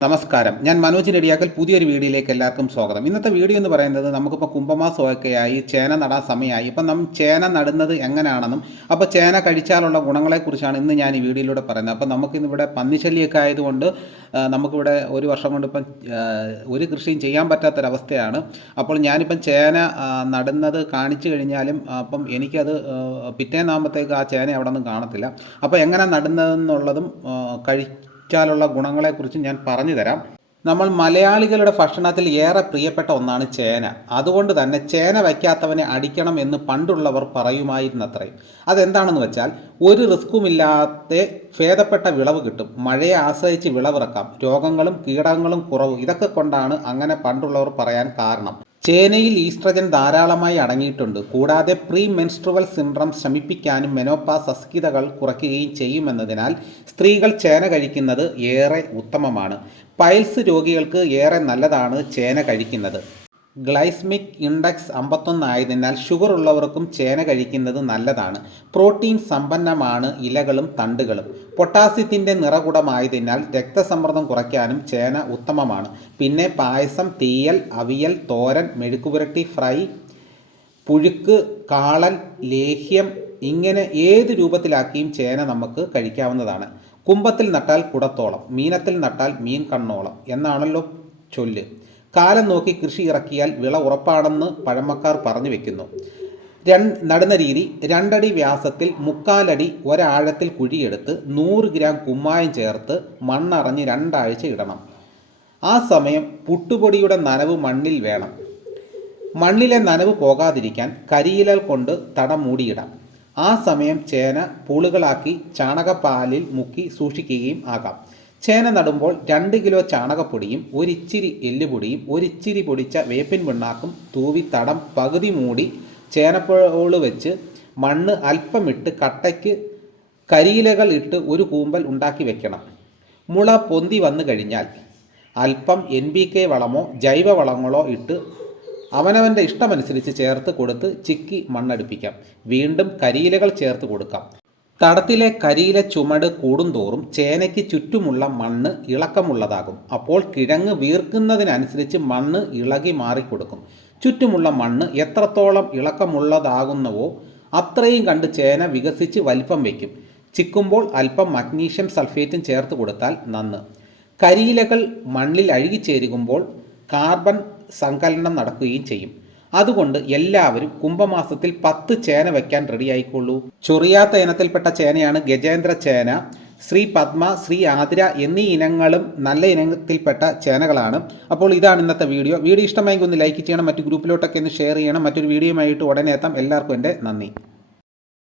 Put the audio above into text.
നമസ്കാരം. ഞാൻ മനോജ് നെടിയാക്കൽ പുതിയൊരു വീഡിയോയിലേക്ക് എല്ലാവർക്കും സ്വാഗതം. ഇന്നത്തെ വീഡിയോ എന്ന് പറയുന്നത് നമുക്കിപ്പോൾ കുംഭമാസമൊക്കെയായി ചേന നടാൻ സമയമായി. ഇപ്പം നമ്മൾ ചേന നടുന്നത് എങ്ങനെയാണെന്നും അപ്പോൾ ചേന കഴിച്ചാലുള്ള ഗുണങ്ങളെക്കുറിച്ചാണ് ഇന്ന് ഞാൻ ഈ വീഡിയോയിലൂടെ പറയുന്നത്. അപ്പോൾ നമുക്കിന്നിവിടെ പന്നിശല്യമൊക്കെ ആയതുകൊണ്ട് നമുക്കിവിടെ ഒരു വർഷം കൊണ്ട് ഇപ്പം ഒരു കൃഷിയും ചെയ്യാൻ പറ്റാത്തൊരവസ്ഥയാണ്. അപ്പോൾ ഞാനിപ്പം ചേന നടുന്നത് കാണിച്ചു കഴിഞ്ഞാലും അപ്പം എനിക്കത് പിറ്റേന്നാകുമ്പോഴത്തേക്ക് ആ ചേന അവിടെ ഒന്നും കാണത്തില്ല. അപ്പോൾ എങ്ങനെ നടുന്നതെന്നുള്ളതും ആ, കഴിച്ചാലുള്ള ഗുണങ്ങളെക്കുറിച്ച് ഞാൻ പറഞ്ഞു തരാം നമ്മൾ മലയാളികളുടെ ഭക്ഷണത്തിൽ ഏറെ പ്രിയപ്പെട്ട ഒന്നാണ് ചേന. അതുകൊണ്ട് തന്നെ ചേന വയ്ക്കാത്തവനെ അടിക്കണം എന്ന് പണ്ടുള്ളവർ പറയുമായിരുന്നത്രേ. അതെന്താണെന്ന് വെച്ചാൽ ഒരു റിസ്ക്കുമില്ലാതെ ഭേദപ്പെട്ട വിളവ് കിട്ടും. മഴയെ ആശ്രയിച്ച് വിളവിറക്കാം. രോഗങ്ങളും കീടങ്ങളും കുറവും ഇതൊക്കെ കൊണ്ടാണ് അങ്ങനെ പണ്ടുള്ളവർ പറയാൻ കാരണം. ചേനയിൽ ഈസ്ട്രജൻ ധാരാളമായി അടങ്ങിയിട്ടുണ്ട്. കൂടാതെ പ്രീ മെൻസ്ട്രുവൽ സിൻഡ്രം ശമിപ്പിക്കാനും മെനോപാസ് അസ്കിതകൾ കുറയ്ക്കുകയും ചെയ്യുമെന്നതിനാൽ സ്ത്രീകൾ ചേന കഴിക്കുന്നത് ഏറെ ഉത്തമമാണ്. പൈൽസ് രോഗികൾക്ക് ഏറെ നല്ലതാണ് ചേന കഴിക്കുന്നത്. ഗ്ലൈസ്മിക് ഇൻഡെക്സ് അമ്പത്തൊന്ന് ആയതിനാൽ ഷുഗർ ഉള്ളവർക്കും ചേന കഴിക്കുന്നത് നല്ലതാണ്. പ്രോട്ടീൻ സമ്പന്നമാണ് ഇലകളും തണ്ടുകളും. പൊട്ടാസ്യത്തിന്റെ നിറകുടമായതിനാൽ രക്തസമ്മർദ്ദം കുറയ്ക്കാനും ചേന ഉത്തമമാണ്. പിന്നെ പായസം തീയൽ അവിയൽ തോരൻ മെഴുക്കുപുരട്ടി ഫ്രൈ പുഴുക്ക് കാളൻ ലേഹ്യം ഇങ്ങനെ ഏത് രൂപത്തിലാക്കിയും ചേന നമുക്ക് കഴിക്കാവുന്നതാണ്. കുമ്പത്തിൽ നട്ടാൽ കുടത്തോളം മീനത്തിൽ നട്ടാൽ മീൻ കണ്ണോളം എന്നാണല്ലോ ചൊല്ല്. കാലം നോക്കി കൃഷി ഇറക്കിയാൽ വിള ഉറപ്പാണെന്ന് പഴമക്കാർ പറഞ്ഞു വെക്കുന്നു. നടുന്ന രീതി രണ്ടടി വ്യാസത്തിൽ മുക്കാലടി ഒരാഴത്തിൽ കുഴിയെടുത്ത് നൂറ് ഗ്രാം കുമ്മായം ചേർത്ത് മണ്ണറഞ്ഞ് രണ്ടാഴ്ച ഇടണം. ആ സമയം പുട്ടുപൊടിയുടെ നനവ് മണ്ണിൽ വേണം. മണ്ണിലെ നനവ് പോകാതിരിക്കാൻ കരിയിലൽ കൊണ്ട് തടം മൂടിയിടാം. ആ സമയം ചേന പൂളുകളാക്കി ചാണകപ്പാലിൽ മുക്കി സൂക്ഷിക്കുകയും ആകാം. ചേന നടുമ്പോൾ രണ്ട് കിലോ ചാണകപ്പൊടിയും ഒരിച്ചിരി എല്ലുപൊടിയും ഒരിച്ചിരി പൊടിച്ച വേപ്പിൻ പിണ്ണാക്കും തൂവി തടം പകുതി മൂടി ചേനപ്പോൾ വെച്ച് മണ്ണ് അല്പമിട്ട് കട്ടയ്ക്ക് കരിയിലകൾ ഇട്ട് ഒരു കൂമ്പൽ ഉണ്ടാക്കി വെക്കണം. മുള പൊന്തി വന്നു കഴിഞ്ഞാൽ അല്പം എൻ ബി കെ വളമോ ജൈവ വളങ്ങളോ ഇട്ട് അവനവന്റെ ഇഷ്ടമനുസരിച്ച് ചേർത്ത് കൊടുത്ത് ചിക്കി മണ്ണടുപ്പിക്കാം. വീണ്ടും കരിയിലകൾ ചേർത്ത് കൊടുക്കാം. തടത്തിലെ കരിയിലെ ചുമട് കൂടുന്തോറും ചേനയ്ക്ക് ചുറ്റുമുള്ള മണ്ണ് ഇളക്കമുള്ളതാകും. അപ്പോൾ കിഴങ്ങ് വീർക്കുന്നതിനനുസരിച്ച് മണ്ണ് ഇളകി മാറിക്കൊടുക്കും. ചുറ്റുമുള്ള മണ്ണ് എത്രത്തോളം ഇളക്കമുള്ളതാകുന്നവോ അത്രയും കണ്ട് ചേന വികസിച്ച് വലിപ്പം വയ്ക്കും. ചിക്കുമ്പോൾ അല്പം മഗ്നീഷ്യം സൾഫേറ്റും ചേർത്ത് കൊടുത്താൽ നന്ന്. കരിയിലകൾ മണ്ണിൽ അഴുകിച്ചേരുമ്പോൾ കാർബൺ സങ്കലനം നടക്കുകയും ചെയ്യും. അതുകൊണ്ട് എല്ലാവരും കുംഭമാസത്തിൽ പത്ത് ചേന വയ്ക്കാൻ റെഡിയായിക്കൊള്ളൂ ചൊറിയാത്ത ഇനത്തിൽപ്പെട്ട ചേനയാണ് ഗജേന്ദ്ര ചേന ശ്രീ പത്മ ശ്രീ ആതിര എന്നീ ഇനങ്ങളും നല്ല ഇനത്തിൽപ്പെട്ട ചേനകളാണ്. അപ്പോൾ ഇതാണ് ഇന്നത്തെ വീഡിയോ. വീഡിയോ ഇഷ്ടമായെങ്കിൽ ഒന്ന് ലൈക്ക് ചെയ്യണം മറ്റു ഗ്രൂപ്പിലോട്ടൊക്കെ ഒന്ന് ഷെയർ ചെയ്യണം. മറ്റൊരു വീഡിയോയുമായിട്ട് ഉടനെ എത്താം. എല്ലാവർക്കും എന്റെ നന്ദി.